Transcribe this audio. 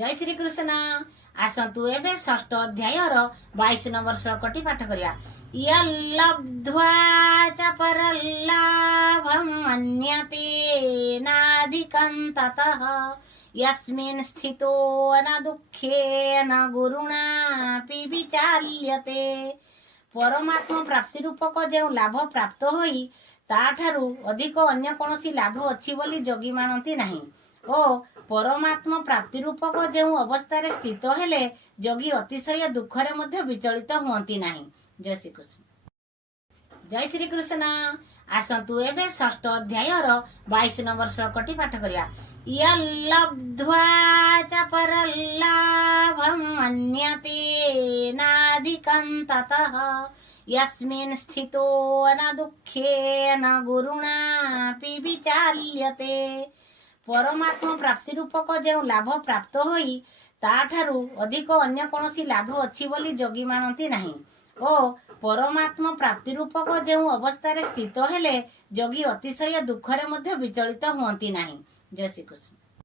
जय श्री कृष्ण। आसतु एबे षष्ठ अध्याय 22 नंबर श्लोकटी पाठ करिया। यल्लब्ध्वा च परल्लाभं मन्यते नाधिकं ततः यस्मिन् स्थितो न दुःखेन गुरुणापि विचाल्यते। परमात्मा प्राप्ति रूपक जो लाभ प्राप्त होई ताठारु अधिक अन्य कोनोसी लाभ अछि बोली जोगी मानती नाही ओ परमात्मा प्राप्ति रूपक जो अवस्था रे स्थित हेले जोगी अतिशय दुखरे मध्य विचलित हुअंती नाही। जय श्री कृष्ण। जय श्री कृष्ण। आसतु एबे षष्ठ अध्याय 22 नंबर श्लोकटी पाठ करिया। यल्लब्ध्वा च परल्लाभं मन्यते नाधिकं ततः यस्मिन् स्थितो न दुःखेन गुरुणापि विचाल्यते। परमात्मा प्राप्ति रूपक जो लाभ प्राप्त होई ताठारु अधिक अन्य कोनोसी लाभ अछि बोली जोगी मानती नाही ओ परमात्मा प्राप्ति रूपक जो अवस्था रे स्थित हेले जोगी अतिशय दुखरे मध्य विचलित हुअंती नाही। जय श्री कृष्ण।